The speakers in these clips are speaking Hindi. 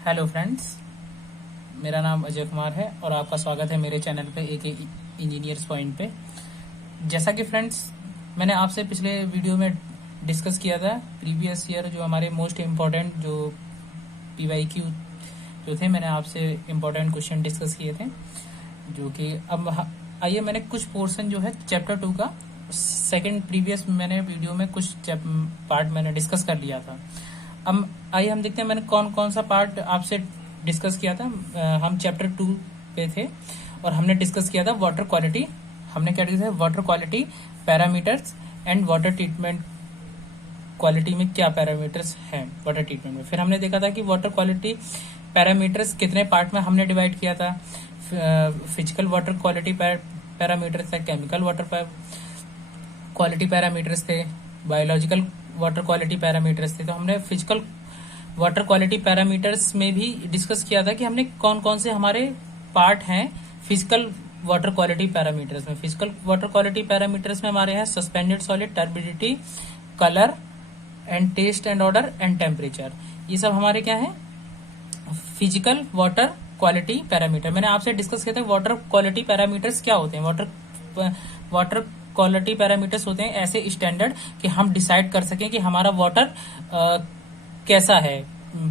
हेलो फ्रेंड्स, मेरा नाम अजय कुमार है और आपका स्वागत है मेरे चैनल पे एक इंजीनियर्स पॉइंट पे। जैसा कि फ्रेंड्स, मैंने आपसे पिछले वीडियो में डिस्कस किया था प्रीवियस ईयर जो हमारे मोस्ट इम्पोर्टेंट जो पीवाईक्यू जो थे, मैंने आपसे इम्पोर्टेंट क्वेश्चन डिस्कस किए थे। जो कि अब आइए, मैंने कुछ पोर्शन जो है चैप्टर 2 का सेकंड प्रीवियस मैंने वीडियो में कुछ पार्ट मैंने डिस्कस कर लिया था। अब आइए हम देखते हैं मैंने कौन कौन सा पार्ट आपसे डिस्कस किया था। हम चैप्टर 2 पे थे और हमने डिस्कस किया था वाटर क्वालिटी। हमने क्या डिस्कस किया? Water quality parameters and water treatment quality में क्या पैरामीटर्स हैं वाटर ट्रीटमेंट में। फिर हमने देखा था कि वाटर क्वालिटी पैरामीटर्स कितने पार्ट में हमने डिवाइड किया था। फिजिकल वाटर क्वालिटी पैरामीटर्स थे, केमिकल वाटर क्वालिटी पैरामीटर्स थे, बायोलॉजिकल वाटर क्वालिटी पैरामीटर्स थे। तो हमने फिजिकल वाटर क्वालिटी पैरामीटर्स में भी डिस्कस किया था कि हमने कौन कौन से हमारे पार्ट हैं फिजिकल वाटर क्वालिटी पैरामीटर्स में। फिजिकल वाटर क्वालिटी पैरामीटर्स में हमारे हैं suspended solid, turbidity, colour and taste and order and temperature. ये सब हमारे क्या है? Physical water quality parameter. मैंने आपसे डिस्कस किया था वाटर क्वालिटी पैरामीटर्स क्या होते हैं। वाटर क्वालिटी पैरामीटर्स होते हैं ऐसे स्टैंडर्ड कि हम डिसाइड कर सकें कि हमारा वाटर कैसा है,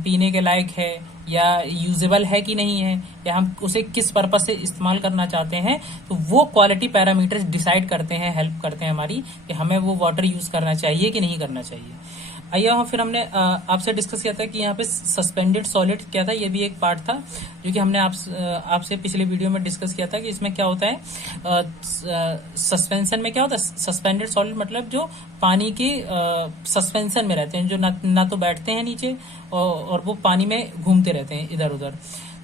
पीने के लायक है या यूजेबल है कि नहीं है, या हम उसे किस पर्पज से इस्तेमाल करना चाहते हैं। तो वो क्वालिटी पैरामीटर्स डिसाइड करते हैं, हेल्प करते हैं हमारी कि हमें वो वाटर यूज करना चाहिए कि नहीं करना चाहिए। आइए फिर हमने आपसे डिस्कस किया था कि यहाँ पे सस्पेंडेड सॉलिड क्या था। ये भी एक पार्ट था जो कि हमने आपसे पिछले वीडियो में डिस्कस किया था कि इसमें क्या होता है। सस्पेंशन में क्या होता है? सस्पेंडेड सॉलिड मतलब जो पानी के सस्पेंशन में रहते हैं, जो ना तो बैठते हैं नीचे और वो पानी में घूमते रहते हैं इधर उधर।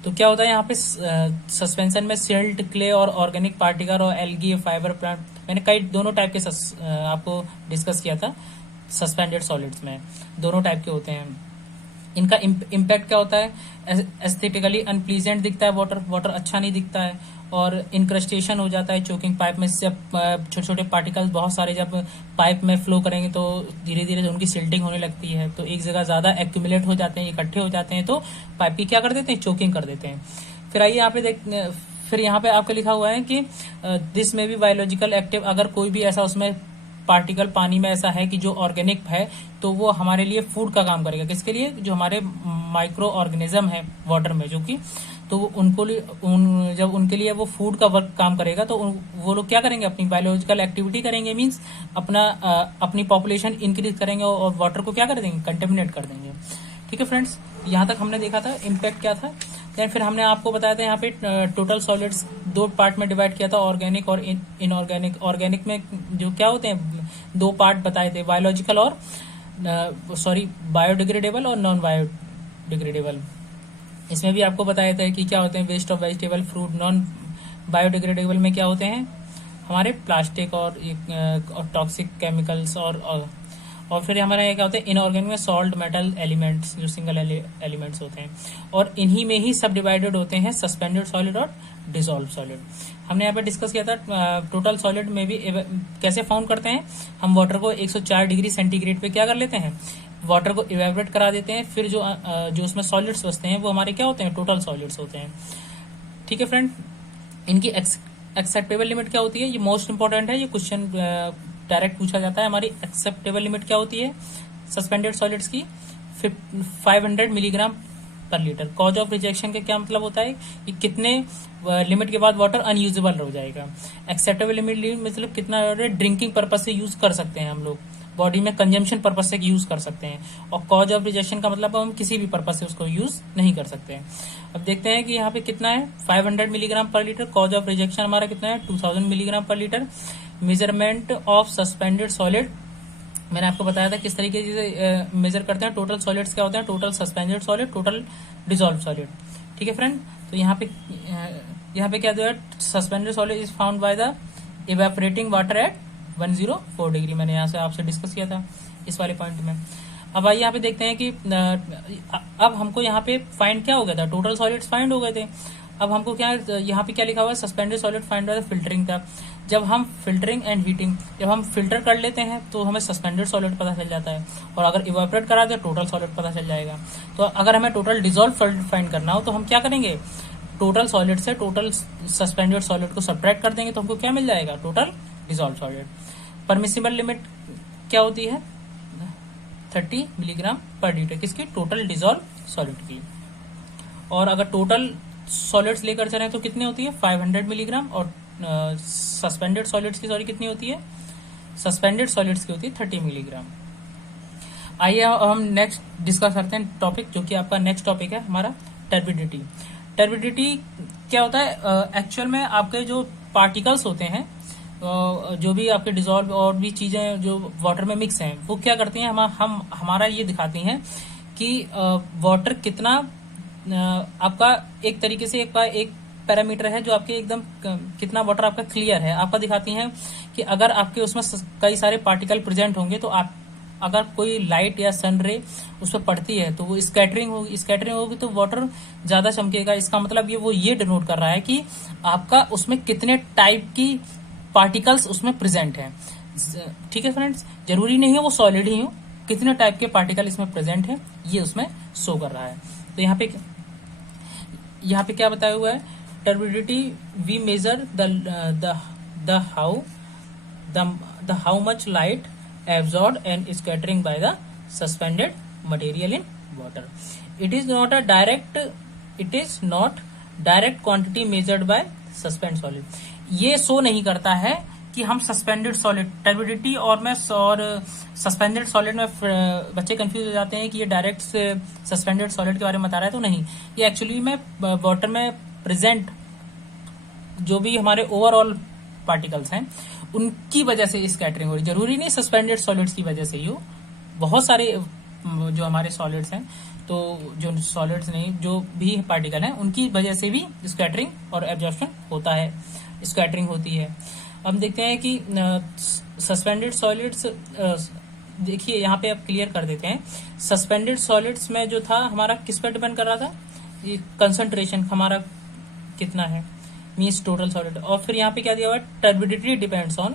तो क्या होता है यहाँ पे सस्पेंशन में सिल्ट, क्ले और ऑर्गेनिक पार्टिकल और एल्गी, फाइबर प्लांट, मैंने कई दोनों टाइप के आपको डिस्कस किया था। सस्पेंडेड सॉलिड्स में दोनों टाइप के होते हैं। इनका इम्पैक्ट क्या होता है? एस्थेटिकली अनप्लीजेंट दिखता है वाटर अच्छा नहीं दिखता है, और इनक्रस्टेशन हो जाता है चोकिंग पाइप में। जब छोटे छोटे पार्टिकल्स बहुत सारे जब पाइप में फ्लो करेंगे तो धीरे धीरे उनकी सिल्टिंग होने लगती है, तो एक जगह ज्यादा एक्यूमुलेट हो जाते हैं, इकट्ठे हो जाते हैं, तो पाइप की क्या कर देते हैं? चोकिंग कर देते हैं। फिर आइए यहाँ पे फिर यहाँ पे आपका लिखा हुआ है कि दिस में भी बायोलॉजिकल एक्टिव, अगर कोई भी ऐसा उसमें पार्टिकल पानी में ऐसा है कि जो ऑर्गेनिक है, तो वो हमारे लिए फूड का काम करेगा। किसके लिए? जो हमारे माइक्रो ऑर्गेनिज्म है वाटर में, जो कि तो जब उनके लिए वो फूड का वर्क काम करेगा, तो वो लोग क्या करेंगे? अपनी बायोलॉजिकल एक्टिविटी करेंगे, मींस अपनी पॉपुलेशन इंक्रीज करेंगे और वाटर को क्या कर देंगे? कंटेमिनेट कर देंगे। ठीक है फ्रेंड्स, यहाँ तक हमने देखा था इम्पैक्ट क्या था। देन फिर हमने आपको बताया था यहाँ पे टोटल सॉलिड्स दो पार्ट में डिवाइड किया था, ऑर्गेनिक और इनऑर्गेनिक। ऑर्गेनिक में जो क्या होते हैं, दो पार्ट बताए थे, बायोलॉजिकल और बायोडिग्रेडेबल और नॉन बायोडिग्रेडेबल। इसमें भी आपको बताया था कि क्या होते हैं waste of vegetable, fruit. Non biodegradable में क्या होते हैं? हमारे प्लास्टिक और टॉक्सिक केमिकल्स। और फिर हमारा क्या होता है इनऑर्गेनिक में? सॉल्ट, मेटल, एलिमेंट्स, जो सिंगल एलिमेंट्स होते हैं। और इन्हीं में ही सब डिवाइडेड होते हैं सस्पेंडेड सॉलिड और डिसॉल्व सॉलिड। हमने यहाँ पे डिस्कस किया था टोटल सॉलिड में भी कैसे फाउंड करते हैं। हम वाटर को 104 डिग्री सेंटीग्रेड पे क्या कर लेते हैं? वाटर को इवेपोरेट करा देते हैं। फिर जो उसमें सॉलिड्स बचते हैं वो हमारे क्या होते हैं? टोटल सॉलिड्स होते हैं। ठीक है फ्रेंड, इनकी एक्सेप्टेबल लिमिट क्या होती है? ये मोस्ट इंपॉर्टेंट है, ये क्वेश्चन डायरेक्ट पूछा जाता है। हमारी एक्सेप्टेबल लिमिट क्या होती है सस्पेंडेड सॉलिड्स की? 500 मिलीग्राम पर लीटर। कॉज ऑफ रिजेक्शन का क्या मतलब होता है कि कितने लिमिट के बाद वाटर अनयूजेबल हो जाएगा। एक्सेप्टेबल लिमिट मतलब कितना ड्रिंकिंग पर्पज से यूज कर सकते हैं हम लोग, बॉडी में कंजम्पशन पर्पज से यूज कर सकते हैं। और कॉज ऑफ रिजेक्शन का मतलब हम किसी भी पर्पज से उसको यूज नहीं कर सकते हैं। अब देखते हैं कि यहाँ पे कितना है, 500 मिलीग्राम पर लीटर। कॉज ऑफ रिजेक्शन हमारा कितना है? 2000 मिलीग्राम पर litre. Measurement of suspended solid, मैंने आपको बताया था किस तरीके से मेजर करते हैं। टोटल सॉलिड्स क्या होते हैं? Total suspended solid, total dissolve solid. ठीक है फ्रेंड, तो यहाँ पे क्या दिया? Suspended solid is found by the evaporating water at 104 degree. मैंने यहाँ से आपसे डिस्कस किया था इस वाले पॉइंट में। अब आइए यहाँ पे देखते हैं कि अब हमको यहाँ पे फाइंड क्या हो गया था? टोटल सॉलिड्स फाइंड हो गए थे। अब हमको क्या यहाँ पे क्या लिखा हुआ है, suspended solid find by the filtering tap. जब हम फिल्टरिंग एंड हीटिंग, जब हम फिल्टर कर लेते हैं तो हमें सस्पेंडेड सॉलिड पता चल जाता है, और अगर इवेपोरेट करा तो टोटल सॉलिड पता चल जाएगा। तो अगर हमें टोटल डिजोल्व सॉलिड फाइंड करना हो तो हम क्या करेंगे, टोटल सॉलिड से टोटल सस्पेंडेड सॉलिड को सब्ट्रैक्ट कर देंगे तो हमको क्या मिल जाएगा, total dissolve solid. Permissible limit क्या होती है, 30 मिलीग्राम पर लीटर, किसकी, टोटल डिजोल्व सॉलिड की। और अगर टोटल सॉलिड्स लेकर चलें तो कितनी होती है, 500 मिलीग्राम, और सस्पेंडेड सॉलिड्स की कितनी होती है, सस्पेंडेड सॉलिड्स की होती है 30 मिलीग्राम। आइए हम नेक्स्ट डिस्कस करते हैं टॉपिक, जो कि आपका नेक्स्ट टॉपिक है हमारा टर्बिडिटी। टर्बिडिटी क्या होता है, एक्चुअल में आपके जो पार्टिकल्स होते हैं, जो भी आपके डिजोल्व और भी चीजें जो वाटर में मिक्स हैं, वो क्या करती हैं, हम हमारा ये दिखाती हैं कि वाटर कितना आपका एक तरीके से एक पैरामीटर है जो आपके एकदम कितना वाटर आपका क्लियर है, आपका दिखाती हैं कि अगर आपके उसमें कई सारे पार्टिकल प्रेजेंट होंगे तो आप अगर कोई लाइट या सन रे उस पर पड़ती है तो वो स्कैटरिंग होगी तो वाटर ज्यादा चमकेगा। इसका मतलब ये डिनोट कर रहा है कि आपका उसमें कितने टाइप की पार्टिकल्स उसमें प्रेजेंट हैं। ठीक है फ्रेंड्स, जरूरी नहीं है वो सॉलिड ही हो, कितने टाइप के पार्टिकल इसमें प्रेजेंट है ये उसमें शो कर रहा है। तो यहाँ पे क्या बताया हुआ है, turbidity we measure the how much light absorbed and scattering by the suspended material in water. It is not direct quantity measured by suspended solid. ये शो नहीं करता है कि हम सस्पेंडेड सॉलिड, टर्बिडिटी और सस्पेंडेड सॉलिड में बच्चे कंफ्यूज हो जाते हैं कि ये डायरेक्ट सस्पेंडेड सॉलिड के बारे में बता रहा है, तो नहीं, ये एक्चुअली में वाटर में प्रेजेंट जो भी हमारे ओवरऑल पार्टिकल्स हैं उनकी वजह से स्कैटरिंग हो रही, जरूरी नहीं सस्पेंडेड सॉलिड्स की वजह से ही हो। बहुत सारे जो हमारे सॉलिड्स हैं, तो जो सॉलिड्स नहीं, जो भी पार्टिकल हैं उनकी वजह से भी स्कैटरिंग और एब्जॉर्प्शन होता है, स्कैटरिंग होती है। हम देखते हैं कि सस्पेंडेड सॉलिड्स, देखिए यहाँ पे अब क्लियर कर देते हैं, सस्पेंडेड सॉलिड्स में जो था हमारा किस पर डिपेंड कर रहा था, ये कंसंट्रेशन हमारा कितना है, मीन्स टोटल सॉलिड। और फिर यहाँ पे क्या दिया हुआ है, टर्बिडिटी डिपेंड्स ऑन,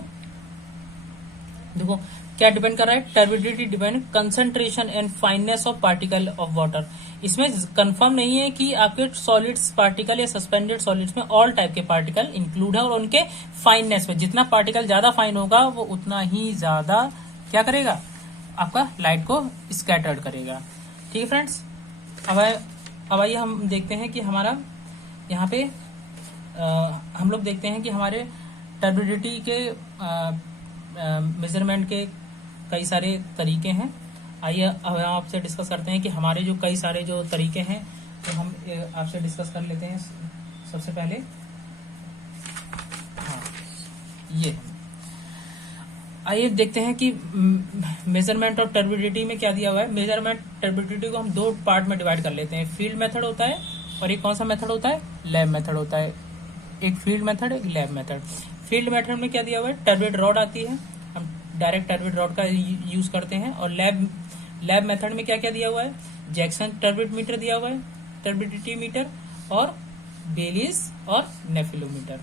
देखो क्या डिपेंड कर रहा है, turbidity depend concentration and fineness of particle of water. इसमें कंफर्म नहीं है कि आपके सॉलिड्स पार्टिकल या सस्पेंडेड सॉलिड्स में ऑल टाइप के पार्टिकल इंक्लूड है, और उनके फाइननेस में जितना पार्टिकल ज्यादा फाइन होगा वो उतना ही ज्यादा क्या करेगा, आपका लाइट को स्कैटर्ड करेगा। ठीक है फ्रेंड्स, अब आइए हम देखते हैं कि हमारा यहाँ पे हम लोग देखते हैं कि हमारे टर्बिडिटी के मेजरमेंट के कई सारे तरीके हैं। आइए अब हम आपसे डिस्कस करते हैं कि हमारे जो कई सारे जो तरीके हैं तो हम आपसे डिस्कस कर लेते हैं। सबसे पहले ये आइए देखते हैं कि मेजरमेंट ऑफ टर्बिडिटी में क्या दिया हुआ है। मेजरमेंट टर्बिडिटी को हम दो पार्ट में डिवाइड कर लेते हैं, फील्ड मेथड होता है और एक कौन सा मेथड होता है, लैब मेथड होता है। एक फील्ड मेथड, एक लैब मेथड। फील्ड मेथड में क्या दिया हुआ है, टर्बिड रॉड आती है, हम डायरेक्ट टर्बिड रॉड का यूज करते हैं। और लैब मेथड में क्या क्या दिया हुआ है, जैक्सन टर्बिड मीटर दिया हुआ है, टर्बिडिटी मीटर और बेलीज और नेफिलोमीटर।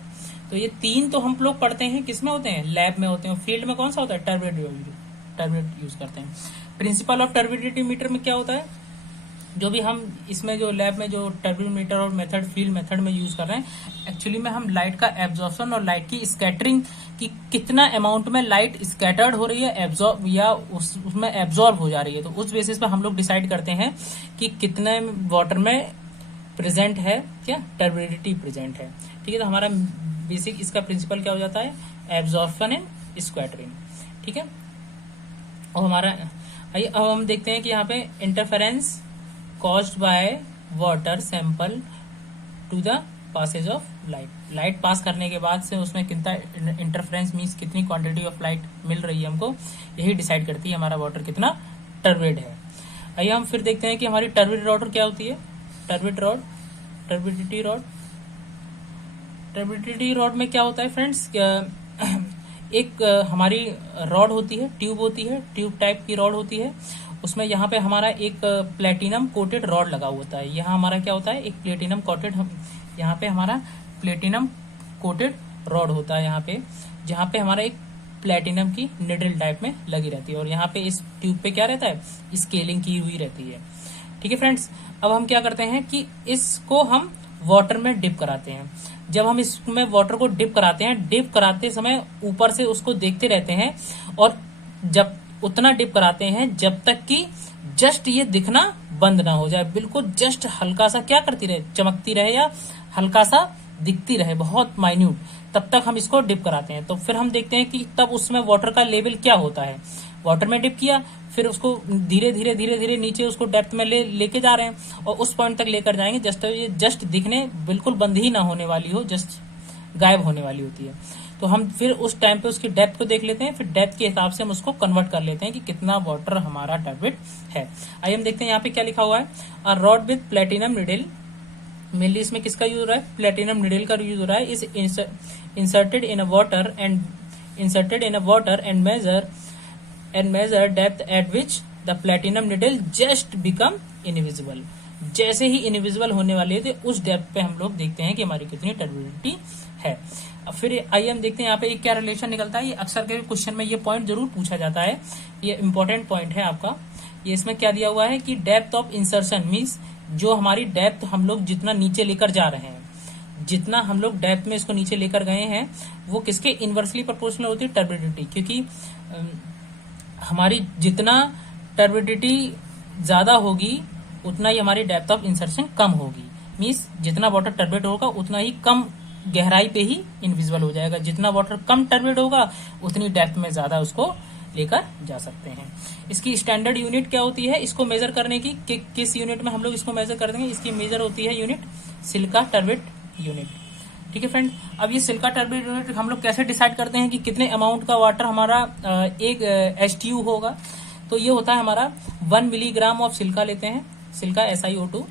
तो ये तीन तो हम लोग पढ़ते हैं किसमें होते हैं, लैब में होते हैं। फील्ड में कौन सा होता है, टर्बिड यूज करते हैं। प्रिंसिपल ऑफ टर्बिडिटी मीटर में क्या होता है, जो भी हम इसमें जो लैब में जो टर्बिड मीटर और मेथड फील्ड मेथड में यूज कर रहे हैं, एक्चुअली में हम लाइट का एब्जॉर्प्शन और लाइट की स्कैटरिंग की कितना अमाउंट में लाइट स्कैटर्ड हो रही है एब्जॉर्ब या उसमें एब्जॉर्ब हो जा रही है, तो उस बेसिस पे हम लोग डिसाइड करते हैं कि कितने वाटर में प्रेजेंट है, क्या टर्बिडिटी प्रेजेंट है। ठीक है, तो हमारा बेसिक इसका प्रिंसिपल क्या हो जाता है, एब्जॉर्प्शन एंड स्कैटरिंग। ठीक है, और हमारा आइए अब हम देखते हैं कि यहाँ पे interference caused by water sample to the passage of light। Light pass करने के बाद से उसमें कितना इंटरफेरेंस मीन्स कितनी क्वांटिटी ऑफ लाइट मिल रही है हमको, यही डिसाइड करती है हमारा वाटर कितना टर्बिड है। आइए हम फिर देखते हैं कि हमारी टर्बिड वाटर क्या होती है। टर्बिड रॉड, टर्बिडिटी रॉड में क्या होता है फ्रेंड्स, एक हमारी रॉड होती है, ट्यूब होती है, ट्यूब टाइप की रॉड होती है। उसमें यहाँ पे हमारा एक प्लेटिनम कोटेड रॉड लगा होता है। यहाँ हमारा क्या होता है, एक प्लेटिनम कोटेड, यहाँ पे हमारा प्लेटिनम कोटेड रॉड होता है यहाँ पे, जहाँ पे हमारा एक प्लेटिनम की निडल टाइप में लगी रहती है, और यहाँ पे इस ट्यूब पे क्या रहता है, स्केलिंग की हुई रहती है। ठीक है फ्रेंड्स, अब हम क्या करते हैं कि इसको हम वाटर में डिप कराते हैं। जब हम इसमें वाटर को डिप कराते हैं, डिप कराते समय ऊपर से उसको देखते रहते हैं, और जब उतना डिप कराते हैं जब तक कि जस्ट ये दिखना बंद ना हो जाए, बिल्कुल जस्ट हल्का सा क्या करती रहे, चमकती रहे या हल्का सा दिखती रहे, बहुत माइन्यूट, तब तक हम इसको डिप कराते हैं। तो फिर हम देखते हैं कि तब उसमें वाटर का लेवल क्या होता है। वाटर में डिप किया, फिर उसको धीरे धीरे धीरे धीरे नीचे उसको डेप्थ में लेके जा रहे हैं, और उस पॉइंट तक लेकर जाएंगे जस्ट ये जस्ट दिखने बिल्कुल बंद ही ना होने वाली हो, जस्ट गायब होने वाली होती है। तो हम फिर उस टाइम पे उसकी डेप्थ को देख लेते हैं, फिर डेप्थ के हिसाब से हम उसको कन्वर्ट कर लेते हैं कि कितना वाटर हमारा टर्बिड है। आइए हम देखते हैं यहाँ पे क्या लिखा हुआ है, a rod with platinum needle. Mainly इसमें किसका यूज हो रहा है, प्लेटिनम निडल का यूज हो रहा है। Is inserted in a water and measure depth at which the platinum needle just become invisible. जैसे ही इनविजिबल होने वाले थे उस डेप्थ पे हम लोग देखते हैं कि हमारी कितनी टर्बिडिटी है। अब फिर आइए हम देखते हैं यहाँ पे क्या रिलेशन निकलता है। ये अक्सर के क्वेश्चन में ये पॉइंट जरूर पूछा जाता है, ये इंपॉर्टेंट पॉइंट है आपका। ये इसमें क्या दिया हुआ है कि डेप्थ ऑफ इंसर्शन मीन्स जो हमारी डेप्थ हम लोग जितना नीचे लेकर जा रहे हैं, जितना हम लोग डेप्थ में इसको नीचे लेकर गए हैं, वो किसके इनवर्सली प्रोपोर्शनल होती है, टर्बिडिटी। क्योंकि हमारी जितना टर्बिडिटी ज्यादा होगी उतना ही हमारी डेप्थ ऑफ इंसर्शन कम होगी। मीन्स जितना वाटर टर्बिड होगा उतना ही कम गहराई पे ही इनविजिबल हो जाएगा, जितना वाटर कम टर्बिड होगा उतनी डेप्थ में ज्यादा उसको लेकर जा सकते हैं। इसकी स्टैंडर्ड यूनिट क्या होती है, इसको मेजर करने की किस यूनिट में हम लोग इसको मेजर कर देंगे, इसकी मेजर होती है यूनिट सिलिका टर्बिड यूनिट। ठीक है फ्रेंड, अब ये सिलिका टर्बिड यूनिट हम लोग कैसे डिसाइड करते हैं कि कितने अमाउंट का वाटर हमारा एक HTU होगा। तो ये होता है हमारा 1 मिलीग्राम ऑफ सिलिका लेते हैं, सिलिका SiO2,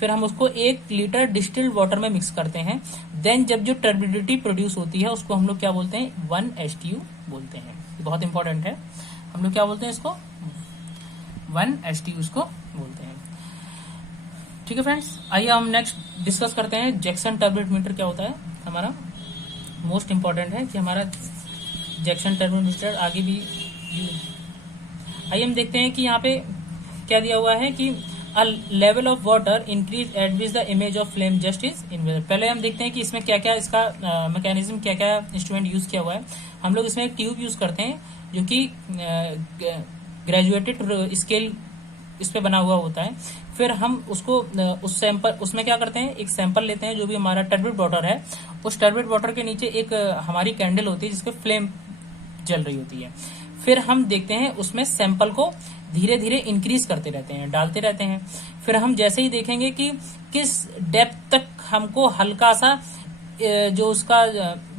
फिर हम उसको 1 लीटर डिस्टिल्ड वाटर में मिक्स करते हैं। देन जब जो टर्बिडिटी प्रोड्यूस होती है उसको हम लोग क्या बोलते हैं, 1 HTU बोलते हैं। बहुत इंपॉर्टेंट है, हम लोग क्या बोलते हैं इसको, 1 HTU इसको बोलते हैं। ठीक है फ्रेंड्स, आइए हम नेक्स्ट डिस्कस करते हैं जैक्सन टर्बिड मीटर क्या होता है। हमारा मोस्ट इंपॉर्टेंट है कि हमारा जैक्सन टर्बिड मीटर आगे भी। आइए हम देखते हैं कि यहाँ पे क्या दिया हुआ है कि a level of water increase at which the image of flame just is invisible. पहले हम देखते हैं कि इसमें क्या क्या इसका मैकेनिज्म, क्या क्या इंस्ट्रूमेंट यूज किया हुआ है। हम लोग इसमें एक ट्यूब यूज करते हैं जो कि ग्रेजुएटेड स्केल इस पे बना हुआ होता है। फिर हम उसको उस सैंपल, उसमें क्या करते हैं, एक सैंपल लेते हैं जो भी हमारा टर्बिड वाटर है, उस टर्बिड वाटर के नीचे एक हमारी कैंडल होती है जिसपे फ्लेम जल रही होती है। फिर हम देखते हैं उसमें सैंपल को धीरे धीरे इंक्रीज करते रहते हैं, डालते रहते हैं। फिर हम जैसे ही देखेंगे कि किस डेप्थ तक हमको हल्का सा जो उसका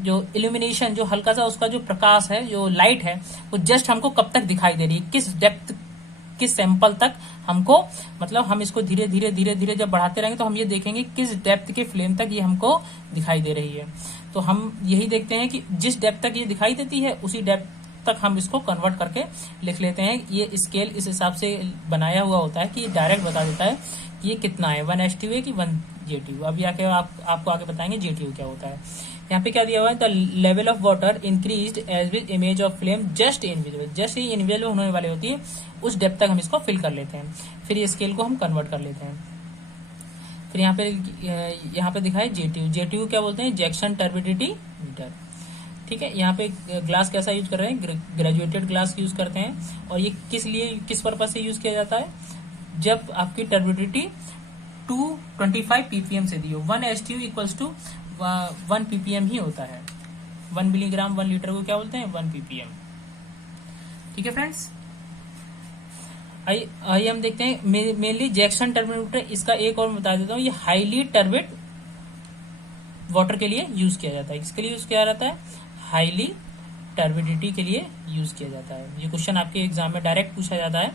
जो इल्यूमिनेशन, जो हल्का सा उसका जो प्रकाश है, जो लाइट है, वो जस्ट हमको कब तक दिखाई दे रही है, किस डेप्थ, किस सैंपल तक हमको, मतलब हम इसको धीरे धीरे धीरे धीरे जब बढ़ाते रहेंगे तो हम ये देखेंगे किस डेप्थ के फ्लेम तक ये हमको दिखाई दे रही है। तो हम यही देखते हैं कि जिस डेप्थ तक ये दिखाई देती है उसी डेप्थ तक हम इसको कन्वर्ट करके लिख लेते हैं। ये स्केल इस हिसाब से बनाया हुआ होता है कि डायरेक्ट बता देता है कि ये कितना है, 1 HTU है कि 1 JTU। अभी आके आपको आगे बताएंगे JTU क्या होता है। यहाँ पे क्या दिया हुआ है, the level of water increased as with image of flame just invisible. Just ही इनविजिबल होने वाली होती है उस डेप्थ तक हम इसको फिल कर लेते हैं, फिर ये स्केल को हम कन्वर्ट कर लेते हैं। फिर यहाँ पे दिखाए JTU। JTU क्या बोलते हैं, जैक्सन टर्बिडिटी मीटर। ठीक है, यहाँ पे ग्लास कैसा यूज कर रहे हैं, ग्रेजुएटेड ग्लास यूज करते हैं। और ये किस लिए, किस पर्पज से यूज किया जाता है, जब आपकी टर्बिडिटी 225 ppm से दी हो। 1 HTU इक्वल्स टू 1 ppm ही होता है। 1 मिलीग्राम 1 लीटर को क्या बोलते हैं, 1 ppm। ठीक है फ्रेंड्स, आइए हम देखते हैं मेनली जैक्सन टर्बिड मीटर। इसका एक और बता देता हूँ, ये हाईली टर्बिड वाटर के लिए यूज किया जाता है। किसके लिए यूज किया जाता है, हाईली टर्बिडिटी के लिए यूज किया जाता है। ये क्वेश्चन आपके एग्जाम में डायरेक्ट पूछा जाता है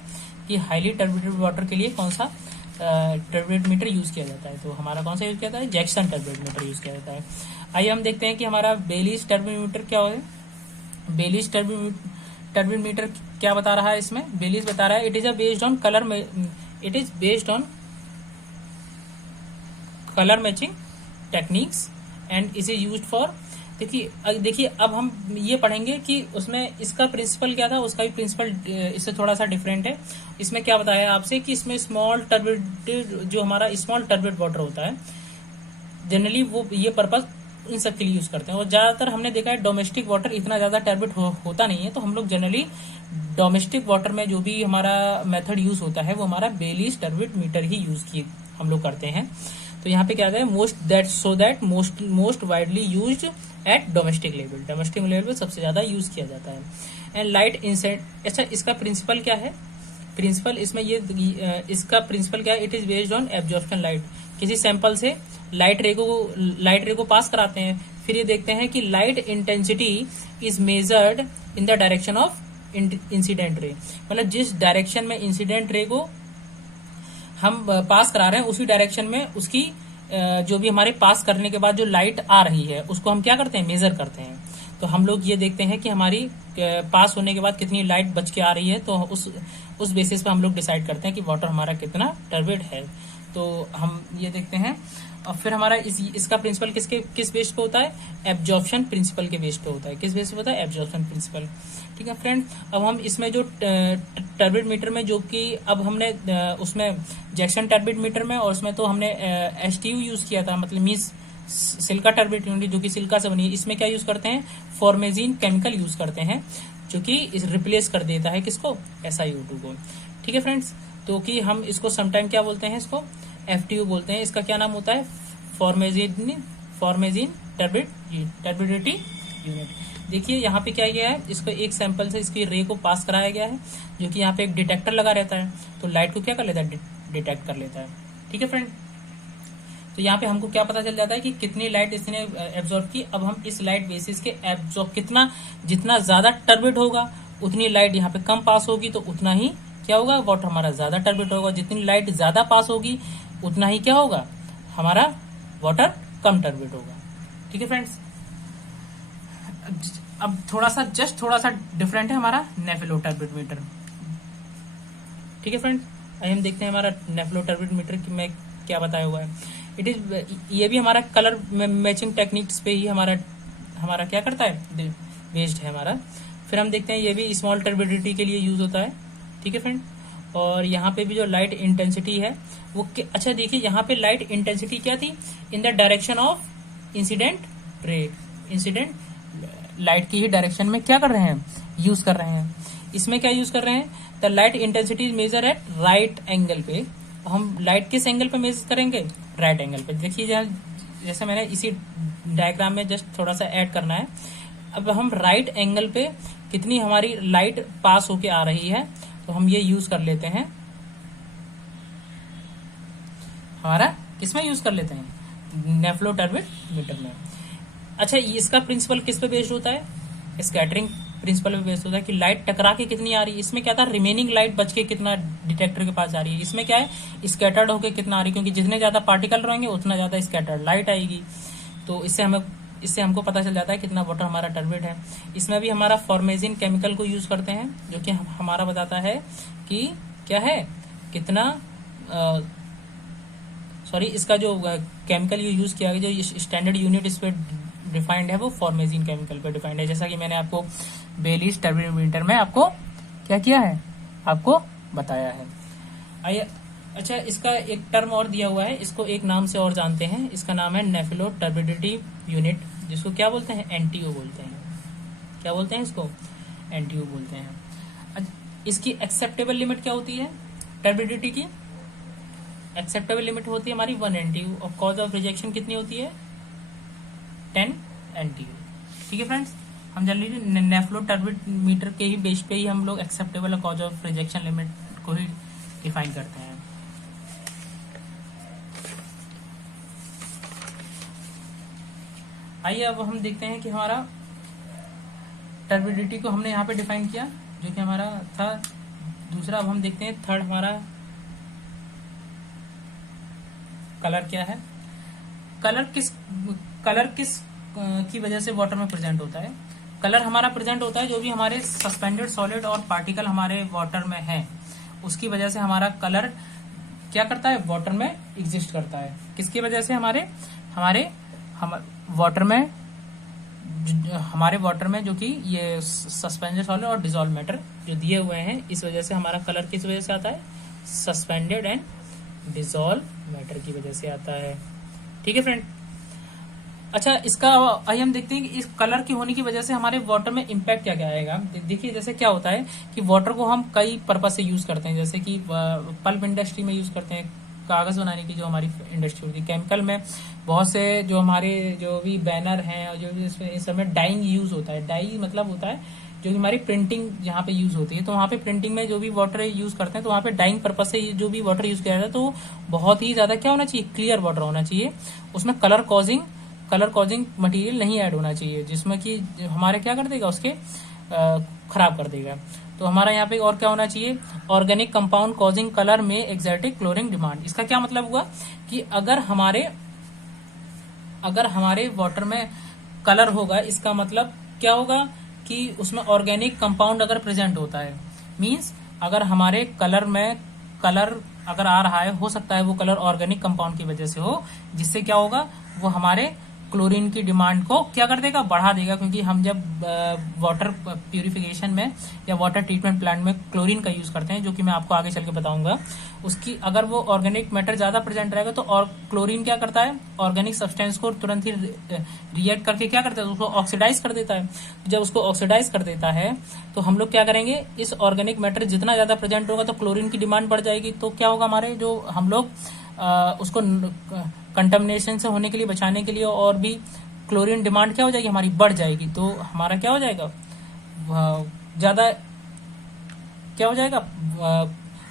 कि हाईली टर्बिडिटी वाटर के लिए कौन सा टर्बिड मीटर यूज किया जाता है। तो हमारा कौन सा यूज किया जाता है, जैक्सन टर्बिड मीटर यूज किया जाता है। आइए हम देखते हैं कि हमारा बेलीज टर्बिड मीटर क्या है। बेलिस टर्बिमीटर क्या बता रहा है इसमें? बेलिस बता रहा है it is based on colour में, it is based on colour matching techniques and is used for. देखिए अब हम ये पढ़ेंगे कि उसमें इसका प्रिंसिपल क्या था, उसका भी प्रिंसिपल इससे थोड़ा सा डिफरेंट है। इसमें क्या बताया आपसे कि इसमें स्मॉल टर्बिड, जो हमारा स्मॉल टर्बिड वाटर होता है, जनरली वो ये पर्पज इन सब के लिए यूज करते हैं। और ज्यादातर हमने देखा है डोमेस्टिक वाटर इतना ज्यादा टर्बिड होता नहीं है, तो हम लोग जनरली डोमेस्टिक वाटर में जो भी हमारा मेथड यूज होता है वो हमारा बेलिस टर्बिड मीटर ही यूज किए हम लोग करते हैं। तो यहाँ पे क्या है, most widely used at domestic level, domestic level पे सबसे ज्यादा यूज किया जाता है। एंड लाइट इंसेंट, अच्छा इसका प्रिंसिपल क्या है? प्रिंसिपल इसमें ये इसका प्रिंसिपल क्या है? It is based on absorption light. किसी सैंपल से लाइट रे को पास कराते हैं, फिर ये देखते हैं कि light intensity is measured in the direction of incident ray, मतलब जिस डायरेक्शन में इंसिडेंट रे को हम पास करा रहे हैं उसी डायरेक्शन में उसकी जो भी हमारे पास करने के बाद जो लाइट आ रही है उसको हम क्या करते हैं, मेजर करते हैं। तो हम लोग ये देखते हैं कि हमारी पास होने के बाद कितनी लाइट बच के आ रही है, तो उस बेसिस पे हम लोग डिसाइड करते हैं कि वाटर हमारा कितना टर्बिड है। तो हम ये देखते हैं। और फिर हमारा इसका प्रिंसिपल किस बेस पे होता है? एब्जॉर्प्शन प्रिंसिपल के बेस पे होता है। किस बेस पे होता है? Absorption principle. ठीक है फ्रेंड, अब हम इसमें जो टर्बिड मीटर में जो कि अब हमने उसमें जैक्सन टर्बिड मीटर में और उसमें तो हमने एसटीयू यूज किया था, मतलब मींस सिल्का टर्बिड यूनिट जो कि सिल्का से बनी है। इसमें क्या यूज करते हैं? फॉर्मेजीन केमिकल यूज करते हैं, जो कि रिप्लेस कर देता है किसको? SiO2 को। ठीक है फ्रेंड्स, तो कि हम इसको समटाइम क्या बोलते हैं? इसको FTU बोलते हैं। इसका क्या नाम होता है? फॉर्मेजीन टर्बिडिटी यूनिट। देखिए यहाँ पे क्या गया है, इसको एक सैंपल से इसकी रे को पास कराया गया है, जो कि यहाँ पे एक डिटेक्टर लगा रहता है, तो लाइट को क्या कर लेता है? डिटेक्ट कर लेता है। ठीक है फ्रेंड, तो यहाँ पे हमको क्या पता चल जाता है कि कितनी लाइट इसने एब्जॉर्ब की। अब हम इस लाइट बेसिस के एब्जॉर्ब जितना ज्यादा टर्बिड होगा उतनी लाइट यहाँ पे कम पास होगी, तो उतना ही क्या होगा? वाटर हमारा ज्यादा टर्बिड होगा। जितनी लाइट ज्यादा पास होगी उतना ही क्या होगा? हमारा वाटर कम टर्बिड होगा। ठीक है फ्रेंड्स, अब थोड़ा सा डिफरेंट है हमारा नेफेलो टर्बिड मीटर। ठीक है फ्रेंड, आइए हम देखते हैं हमारा नेफेलो टर्बिड मीटर में क्या बताया हुआ है। इट इज, ये भी हमारा कलर मैचिंग टेक्निक्स पे ही हमारा क्या करता है? बेस्ड है हमारा। फिर हम देखते हैं ये भी स्मॉल टर्बिडिटी के लिए यूज होता है। ठीक है फ्रेंड, और यहाँ पे भी जो लाइट इंटेंसिटी है वो अच्छा देखिए यहाँ पे लाइट इंटेंसिटी क्या थी? In the direction of incident ray. Incident light की ही डायरेक्शन में क्या कर रहे हैं? यूज कर रहे हैं। इसमें क्या यूज कर रहे हैं? The light intensity is measure at right angle पे। हम लाइट किस एंगल पे मेजर करेंगे? राइट एंगल पे। देखिए जैसे मैंने इसी डायग्राम में जस्ट थोड़ा सा ऐड करना है। अब हम राइट एंगल पे कितनी हमारी लाइट पास होके आ रही है, तो हम ये यूज कर लेते हैं। हमारा किसमें यूज कर लेते हैं? नेफेलो टर्बिड मीटर में। अच्छा, इसका प्रिंसिपल किस पे बेस्ड होता है? स्कैटरिंग प्रिंसिपल पे बेस्ड होता है कि लाइट टकरा के कितनी आ रही है। इसमें क्या था? रिमेनिंग लाइट बच के कितना डिटेक्टर के पास आ रही है। इसमें क्या है? स्कैटर्ड होके कितना आ रही है, क्योंकि जितने ज्यादा पार्टिकल रहेंगे उतना ज्यादा स्कैटर्ड लाइट आएगी। तो इससे हमको पता चल जाता है कितना वाटर हमारा टर्बिड है। इसमें भी हमारा फॉर्मेजिन केमिकल को यूज करते हैं, जो कि हमारा बताता है कि क्या है, कितना इसका जो केमिकल यूज किया गया, जो स्टैंडर्ड यूनिट इस पे डिफाइंड है वो फॉर्मेजिन केमिकल पे डिफाइंड है। जैसा कि मैंने आपको बेलिस टर्बिमीटर में आपको क्या किया है? आपको बताया है। आइए, अच्छा इसका एक टर्म और दिया हुआ है, इसको एक नाम से और जानते हैं। इसका नाम है नेफेलो टर्बिडिटी यूनिट, जिसको क्या बोलते हैं? NTU बोलते हैं। क्या बोलते हैं इसको? NTU बोलते हैं। इसकी एक्सेप्टेबल लिमिट क्या होती है? टर्बिडिटी की एक्सेप्टेबल लिमिट होती है हमारी 1 NTU, और कॉज ऑफ रिजेक्शन कितनी होती है? 10 NTU। ठीक है फ्रेंड्स, हम जनरली नेफेलो टर्बिमीटर के ही बेस पे ही हम लोग एक्सेप्टेबल और कॉज ऑफ रिजेक्शन लिमिट को ही डिफाइन करते हैं। आइए अब हम देखते हैं कि हमारा टर्बिडिटी को हमने यहाँ पे डिफाइन किया, जो कि हमारा था दूसरा। अब हम देखते हैं थर्ड हमारा कलर क्या है। कलर किस की वजह से वाटर में प्रेजेंट होता है? कलर हमारा प्रेजेंट होता है जो भी हमारे सस्पेंडेड सॉलिड और पार्टिकल हमारे वाटर में है, उसकी वजह से हमारा कलर क्या करता है, वाटर में एग्जिस्ट करता है। किसकी वजह से, हमारे वाटर में जो कि ये सस्पेंडेड सॉलिड और डिसॉल्व मैटर जो दिए हुए हैं, इस वजह से हमारा कलर किस वजह से आता है, सस्पेंडेड एंड डिसॉल्व मैटर की वजह से आता है। ठीक है फ्रेंड। अच्छा, इसका आइए हम देखते हैं कि इस कलर की होने की वजह से हमारे वाटर में इम्पैक्ट क्या क्या आएगा। देखिए जैसे क्या होता है कि वाटर को हम कई पर्पज से यूज करते हैं, जैसे कि पल्प इंडस्ट्री में यूज करते हैं, कागज बनाने की जो हमारी इंडस्ट्री होती है, केमिकल में बहुत से जो हमारे जो भी बैनर हैं और जो भी इसमें इस समय डाइंग यूज होता है। डाई मतलब होता है जो हमारी प्रिंटिंग जहाँ पे यूज होती है, तो वहाँ पे प्रिंटिंग में जो भी वाटर यूज करते हैं, तो वहाँ पे डाइंग पर्पज से जो भी वाटर यूज किया जाता है, तो बहुत ही ज्यादा क्या होना चाहिए, क्लियर वाटर होना चाहिए। उसमें कलर कॉजिंग मटेरियल नहीं ऐड होना चाहिए, जिसमें कि हमारे क्या कर देगा, उसके खराब कर देगा। तो हमारा यहाँ पे और क्या होना चाहिए, ऑर्गेनिक कंपाउंड कॉजिंग कलर में एक्सर्टिक क्लोरिंग डिमांड। इसका क्या मतलब हुआ कि अगर हमारे वाटर में कलर होगा, इसका मतलब क्या होगा कि उसमें ऑर्गेनिक कंपाउंड अगर प्रेजेंट होता है, मींस अगर हमारे कलर में कलर अगर आ रहा है, हो सकता है वो कलर ऑर्गेनिक कंपाउंड की वजह से हो, जिससे क्या होगा, वो हमारे क्लोरीन की डिमांड को क्या कर देगा, बढ़ा देगा। क्योंकि हम जब वाटर प्यूरिफिकेशन में या वाटर ट्रीटमेंट प्लांट में क्लोरीन का यूज करते हैं, जो कि मैं आपको आगे चल के बताऊंगा, उसकी अगर वो ऑर्गेनिक मैटर ज्यादा प्रेजेंट रहेगा तो और क्लोरीन क्या करता है, ऑर्गेनिक सब्सटेंस को तुरंत ही रिएक्ट करके क्या करता है, उसको ऑक्सीडाइज कर देता है। जब उसको ऑक्सीडाइज कर देता है तो हम लोग क्या करेंगे, इस ऑर्गेनिक मैटर जितना ज्यादा प्रेजेंट होगा तो क्लोरीन की डिमांड बढ़ जाएगी। तो क्या होगा, हमारे जो हम लोग उसको कंटामिनेशन से होने के लिए, बचाने के लिए, और भी क्लोरीन डिमांड क्या हो जाएगी, हमारी बढ़ जाएगी। तो हमारा क्या हो जाएगा, ज्यादा क्या हो जाएगा,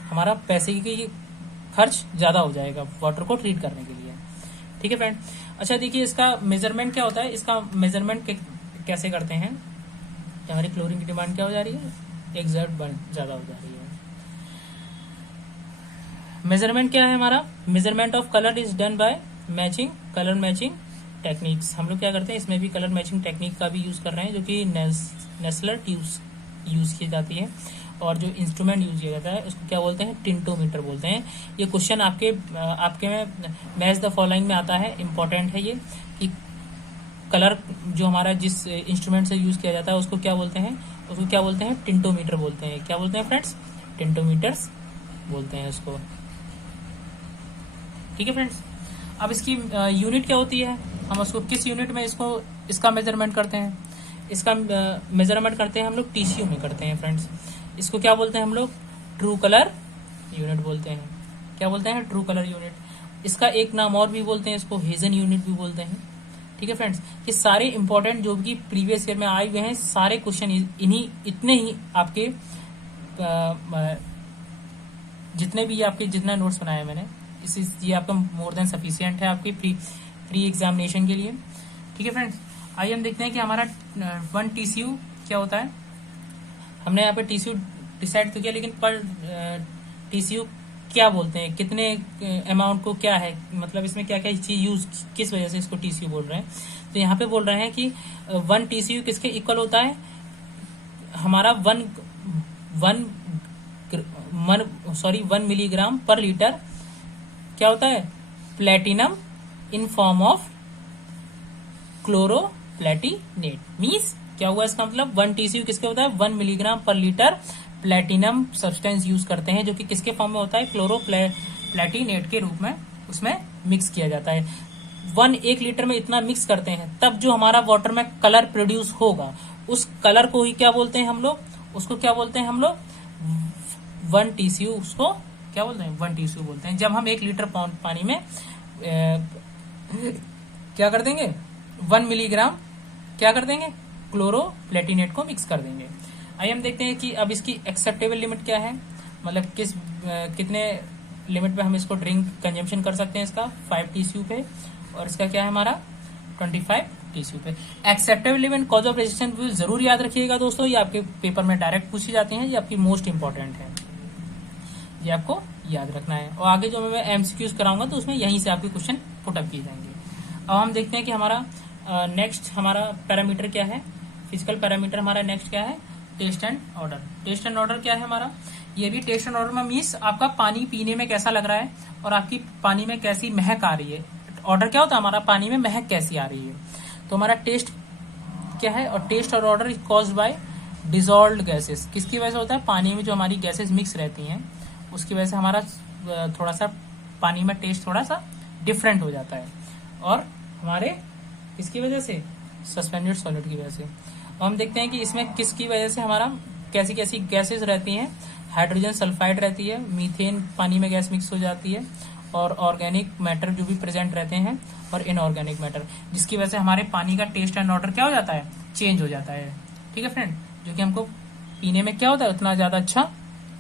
हमारा पैसे की खर्च ज्यादा हो जाएगा वाटर को ट्रीट करने के लिए। ठीक है फ्रेंड। अच्छा देखिए, इसका मेजरमेंट क्या होता है, इसका मेजरमेंट कैसे करते हैं। हमारी क्लोरीन की डिमांड क्या हो जा रही है, एक्सर्ट ज्यादा हो जा रही है। मेजरमेंट क्या है हमारा, measurement of colour is done by matching, colour matching techniques. हम लोग क्या करते हैं, इसमें भी कलर मैचिंग टेक्निक का भी यूज कर रहे हैं, जो कि नेस्लर ट्यूब्स यूज की जाती है। और जो इंस्ट्रूमेंट यूज किया जाता है उसको क्या बोलते हैं, टिंटोमीटर बोलते हैं। ये क्वेश्चन आपके में मैच द फॉलोइंग में आता है, इंपॉर्टेंट है ये, कि कलर जो हमारा जिस इंस्ट्रूमेंट से यूज किया जाता है उसको क्या बोलते हैं, टिंटोमीटर बोलते हैं। क्या बोलते हैं फ्रेंड्स, टिंटोमीटर्स बोलते हैं उसको। ठीक है फ्रेंड्स। अब इसकी यूनिट क्या होती है, हम उसको किस यूनिट में इसका मेजरमेंट करते हैं, इसका मेजरमेंट करते हैं हम लोग टीसीयू में करते हैं फ्रेंड्स। इसको क्या बोलते हैं हम लोग, ट्रू कलर यूनिट बोलते हैं। क्या बोलते हैं, ट्रू कलर यूनिट। इसका एक नाम और भी बोलते हैं, इसको हेजन यूनिट भी बोलते हैं। ठीक है फ्रेंड्स। ये सारे इंपॉर्टेंट जो कि प्रीवियस ईयर में आए हुए हैं, सारे क्वेश्चन इतने ही आपके जितना नोट्स बनाए मैंने, ये आपका मोर देन सफिशियंट है आपकी प्री एग्जामिनेशन के लिए। ठीक है फ्रेंड्स। आइए हम देखते हैं कि हमारा 1 टीसीयू क्या होता है। हमने यहाँ पे टीसीयू डिसाइड तो किया, लेकिन पर टीसीयू क्या बोलते हैं, कितने अमाउंट को क्या है, मतलब इसमें क्या क्या चीज यूज, किस वजह से इसको टीसीयू बोल रहे हैं। तो यहाँ पे बोल रहे हैं कि 1 टीसीयू किसके इक्वल होता है, हमारा 1 मिलीग्राम पर लीटर क्या होता है, platinum in form of chloroplatinate. Means क्या हुआ इसका मतलब, 1 टीसीयू किसके होता है, 1 मिलीग्राम पर लीटर प्लेटिनम सब्सटेंस यूज करते हैं, जो कि किसके फॉर्म में होता है, क्लोरोप्लेटिनेट के रूप में उसमें मिक्स किया जाता है। 1 लीटर में इतना मिक्स करते हैं, तब जो हमारा वाटर में कलर प्रोड्यूस होगा, उस कलर को ही क्या बोलते हैं हम लोग, उसको क्या बोलते हैं हम लोग, 1 टीसीयू, उसको क्या बोलते हैं, 1 टीसीयू बोलते हैं। जब हम 1 लीटर पानी में क्या कर देंगे, 1 मिलीग्राम क्या कर देंगे, क्लोरोप्लेटिनेट को मिक्स कर देंगे। आइए हम देखते हैं कि अब इसकी एक्सेप्टेबल लिमिट क्या है, मतलब कितने लिमिट पे हम इसको ड्रिंक कंजम्पशन कर सकते हैं इसका, 5 टीसीयू पे, और इसका क्या है हमारा 25 टीसीयू पे। Acceptable limit cause of resistance जरूर याद रखिएगा दोस्तों, ये आपके पेपर में डायरेक्ट पूछी जाती है, ये आपकी मोस्ट इंपॉर्टेंट है, ये आपको याद रखना है। और आगे जो मैं एमसीक्यूज कराऊंगा तो उसमें यहीं से आपके क्वेश्चन पुटअप किए जाएंगे। अब हम देखते हैं कि हमारा नेक्स्ट हमारा पैरामीटर क्या है, फिजिकल पैरामीटर हमारा नेक्स्ट क्या है, test and order. Test and order क्या है हमारा, ये भी टेस्ट एंड ऑर्डर में मीन्स आपका पानी पीने में कैसा लग रहा है और आपकी पानी में कैसी महक आ रही है। ऑर्डर क्या होता है हमारा, पानी में महक कैसी आ रही है। तो हमारा टेस्ट क्या है, और टेस्ट और order is caused by dissolved gases. किसकी वजह से होता है, पानी में जो हमारी गैसेस मिक्स रहती हैं उसकी वजह से हमारा थोड़ा सा पानी में टेस्ट थोड़ा सा डिफरेंट हो जाता है। और हमारे किसकी वजह से, सस्पेंडेड सॉलिड की वजह से। और हम देखते हैं कि इसमें किसकी वजह से हमारा कैसी कैसी गैसेस रहती हैं। हाइड्रोजन सल्फाइड रहती है, मीथेन पानी में गैस मिक्स हो जाती है, और ऑर्गेनिक मैटर जो भी प्रेजेंट रहते हैं, और इनऑर्गेनिक मैटर, जिसकी वजह से हमारे पानी का टेस्ट एंड ऑर्डर क्या हो जाता है, चेंज हो जाता है। ठीक है फ्रेंड, जो कि हमको पीने में क्या होता है, उतना ज्यादा अच्छा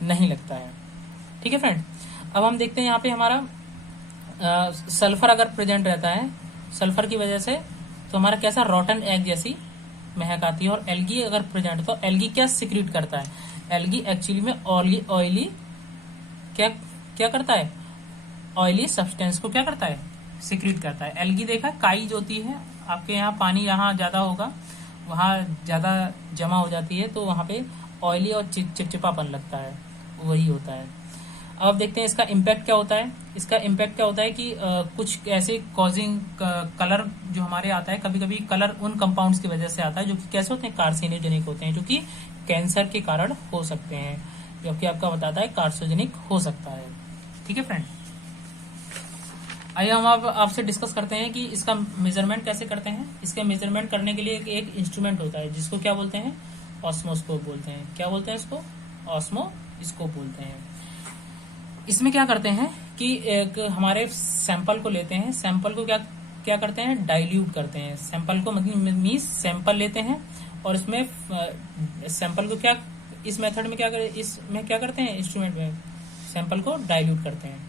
नहीं लगता है। ठीक है फ्रेंड, अब हम देखते हैं यहाँ पे हमारा सल्फर अगर प्रेजेंट रहता है, सल्फर की वजह से तो हमारा कैसा रॉटन एग जैसी महक आती है। और एल्गी अगर प्रेजेंट, तो एल्गी क्या सिक्रीट करता है, एल्गी एक्चुअली में ऑयली क्या करता है, ऑयली सब्सटेंस को क्या करता है, सिक्रीट करता है। एल्गी देखा, काई जो होती है आपके यहाँ, पानी यहाँ ज्यादा होगा, वहाँ ज्यादा जमा हो जाती है, तो वहाँ पे ऑयली और चिपचिपापन लगता है, वही होता है। अब देखते हैं इसका इम्पैक्ट क्या होता है। इसका इम्पैक्ट क्या होता है कि कुछ ऐसे कॉजिंग कलर जो हमारे आता है, कभी कभी कलर उन कंपाउंड्स की वजह से आता है जो कि कैसे होते हैं, कार्सिनोजेनिक होते हैं, जो कि कैंसर के कारण हो सकते हैं, जबकि आपका बताता है कार्सिनोजेनिक हो सकता है। ठीक है फ्रेंड, आइए हम आपसे डिस्कस करते हैं कि इसका मेजरमेंट कैसे करते हैं। इसके मेजरमेंट करने के लिए एक इंस्ट्रूमेंट होता है जिसको क्या बोलते हैं, ऑस्मोस्कोप बोलते हैं। क्या बोलते हैं इसको, ऑस्मोस्कोप बोलते हैं। इसमें क्या करते हैं कि एक हमारे सैंपल को लेते हैं, सैंपल को क्या करते हैं, डाइल्यूट करते हैं। सैंपल को मतलब मीन्स सैंपल लेते हैं और इसमें सैंपल को क्या, इस मेथड में इसमें क्या करते हैं, इंस्ट्रूमेंट में सैंपल को डाइल्यूट करते हैं।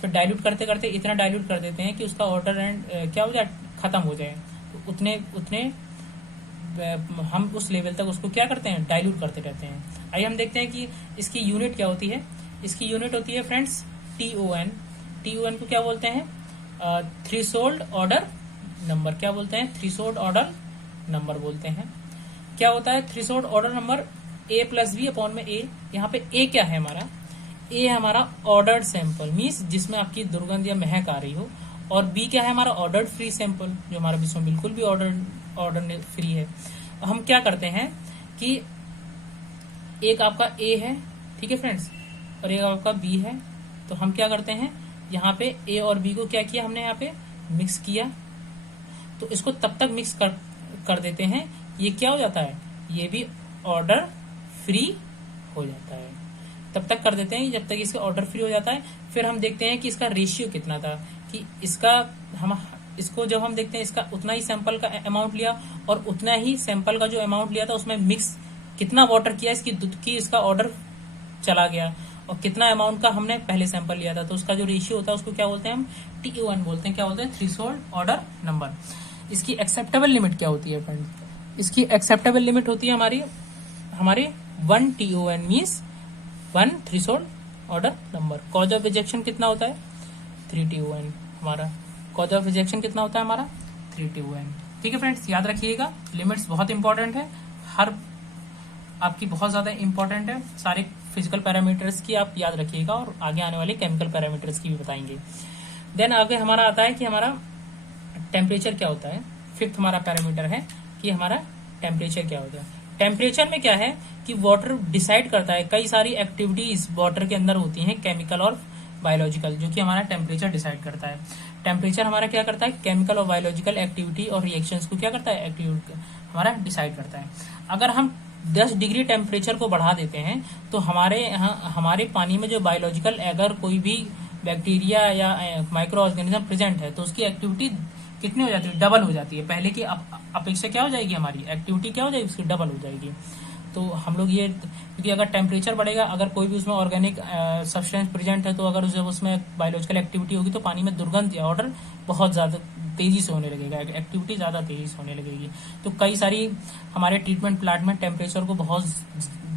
फिर डाइल्यूट करते करते इतना डाइल्यूट कर देते हैं कि उसका ऑर्डर एंड क्या हो जाए, खत्म हो जाए। तो उतने हम उस लेवल तक उसको क्या करते हैं, डाइल्यूट करते रहते हैं। आइए हम देखते हैं कि इसकी यूनिट क्या होती है। इसकी यूनिट होती है फ्रेंड्स TON। TON को क्या बोलते हैं, थ्रेशोल्ड ऑर्डर नंबर। क्या बोलते हैं, थ्रेशोल्ड ऑर्डर नंबर बोलते हैं। क्या होता है थ्रेशोल्ड ऑर्डर नंबर, A+B/A। यहाँ पे A क्या है हमारा, A हमारा ऑर्डर्ड सैंपल मीन्स जिसमें आपकी दुर्गंध या महक आ रही हो, और B क्या है हमारा ऑर्डर्ड फ्री सैंपल, जो हमारा जिसमें बिल्कुल भी ऑर्डर फ्री है। हम क्या करते हैं कि एक आपका A है, ठीक है फ्रेंड्स, और एक आपका B है। तो हम क्या करते हैं, यहाँ पे A और B को क्या किया हमने, यहाँ पे मिक्स किया। तो इसको तब तक मिक्स कर देते हैं, ये क्या हो जाता है, ये भी ऑर्डर फ्री हो जाता है। तब तक कर देते हैं जब तक इसका ऑर्डर फ्री हो जाता है। फिर हम देखते हैं कि इसका रेशियो कितना था, कि इसको जब हम देखते हैं, इसका उतना ही सैंपल का अमाउंट लिया और उतना ही सैंपल का जो अमाउंट लिया था उसमें मिक्स कितना वाटर किया, इसका ऑर्डर चला गया, और कितना अमाउंट का हमने पहले सैंपल लिया था, तो उसका जो रेशियो होता है उसको क्या बोलते हैं हम, TON बोलते हैं। क्या बोलते हैं, थ्रेशोल्ड ऑर्डर नंबर। इसकी एक्सेप्टेबल लिमिट क्या होती है फ्रेंड, इसकी एक्सेप्टेबल लिमिट होती है हमारी 1 TON means 1 threshold order number. Cause of rejection कितना होता है, 3 TON। हमारा कॉज ऑफ रिजेक्शन कितना होता है हमारा, 3 TON। ठीक है फ्रेंड्स, याद रखिएगा, लिमिट्स बहुत इंपॉर्टेंट है, हर आपकी बहुत ज्यादा इंपॉर्टेंट है। सारे फिजिकल पैरामीटर्स की आप याद रखिएगा, और आगे आने वाले केमिकल पैरामीटर्स की भी बताएंगे। देन आगे हमारा आता है कि हमारा टेम्परेचर क्या होता है। फिफ्थ हमारा पैरामीटर है कि हमारा टेम्परेचर क्या होता है। टेम्परेचर में क्या है कि वाटर डिसाइड करता है, कई सारी एक्टिविटीज वाटर के अंदर होती हैं, केमिकल और बायोलॉजिकल, जो कि हमारा टेम्परेचर डिसाइड करता है। टेम्परेचर हमारा क्या करता है, केमिकल और बायोलॉजिकल एक्टिविटी और रिएक्शंस को क्या करता है, एक्टिविटी हमारा डिसाइड करता है। अगर हम 10 डिग्री टेम्परेचर को बढ़ा देते हैं तो हमारे पानी में जो बायोलॉजिकल, अगर कोई भी बैक्टीरिया या माइक्रो ऑर्गेनिज्म प्रेजेंट है तो उसकी एक्टिविटी कितनी हो जाती है, डबल हो जाती है। पहले की अपेक्षा क्या हो जाएगी, हमारी एक्टिविटी क्या हो जाएगी, उसकी डबल हो जाएगी। तो हम लोग ये, क्योंकि अगर टेम्परेचर बढ़ेगा, अगर कोई भी उसमें ऑर्गेनिक सब्सटेंस प्रेजेंट है, तो अगर उसमें बायोलॉजिकल एक्टिविटी होगी तो पानी में दुर्गंध या ऑर्डर बहुत ज्यादा तेजी से होने लगेगा, एक्टिविटी ज्यादा तेजी से होने लगेगी। तो कई सारी हमारे ट्रीटमेंट प्लांट में टेम्परेचर को बहुत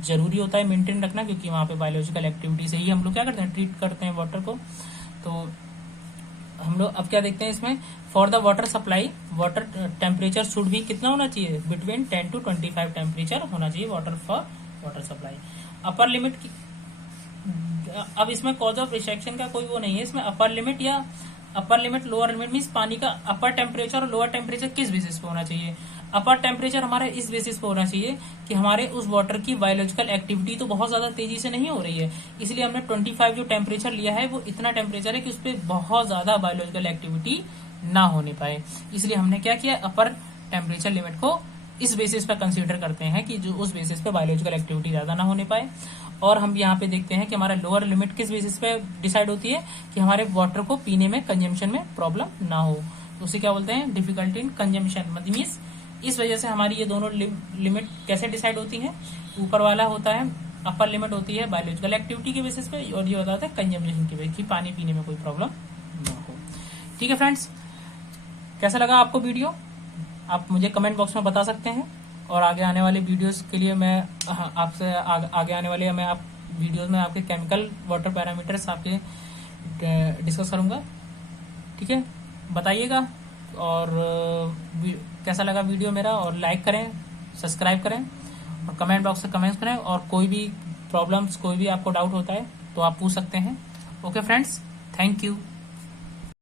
जरूरी होता है मेंटेन रखना, क्योंकि वहाँ पे बायोलॉजिकल एक्टिविटी से ही हम लोग क्या करते हैं, ट्रीट करते हैं वाटर को। तो हम लोग अब क्या देखते हैं इसमें, for the water supply water temperature should भी कितना होना चाहिए, बिटवीन 10 to 25 टेम्परेचर होना चाहिए water for water supply. Upper limit की, अब इसमें कॉज ऑफ रिस्ट्रिक्शन का कोई वो नहीं है, इसमें अपर लिमिट या upper limit lower limit means पानी का अपर टेम्परेचर और लोअर टेम्परेचर किस बेसिस पे होना चाहिए। अपर टेम्परेचर हमारे इस बेसिस पे होना चाहिए कि हमारे उस वाटर की बायोलॉजिकल एक्टिविटी तो बहुत ज्यादा तेजी से नहीं हो रही है, इसलिए हमने 25 जो टेम्परेचर लिया है वो इतना टेम्परेचर है कि उस पर बहुत ज्यादा बायोलॉजिकल एक्टिविटी ना होने पाए, इसलिए हमने क्या किया, अपर टेम्परेचर लिमिट को इस बेसिस पे कंसीडर करते हैं कि जो उस बेसिस पे बायोलॉजिकल एक्टिविटी ज्यादा ना होने पाए। और हम यहाँ पे देखते हैं कि हमारा लोअर लिमिट किस बेसिस पे डिसाइड होती है कि हमारे वाटर को पीने में, कंजम्पशन में प्रॉब्लम ना हो, तो उसे क्या बोलते हैं, डिफिकल्टी इन कंजम्पशन। मतलब मीन्स इस वजह से हमारी ये दोनों लिमिट कैसे डिसाइड होती है, ऊपर वाला होता है अपर लिमिट होती है बायोलॉजिकल एक्टिविटी के बेसिस पे, और ये होता है कंजम्पशन की बेसिस, कि पानी पीने में कोई प्रॉब्लम ना हो। ठीक है फ्रेंड्स, कैसा लगा आपको वीडियो, आप मुझे कमेंट बॉक्स में बता सकते हैं, और आगे आने वाले वीडियोस के लिए मैं आपसे आगे आने वाले मैं आप वीडियोस में आपके केमिकल वाटर पैरामीटर्स आपके डिस्कस करूंगा। ठीक है, बताइएगा और कैसा लगा वीडियो मेरा, और लाइक करें, सब्सक्राइब करें, और कमेंट बॉक्स में कमेंट्स करें, और कोई भी प्रॉब्लम्स, कोई भी आपको डाउट होता है तो आप पूछ सकते हैं। Okay friends, thank you.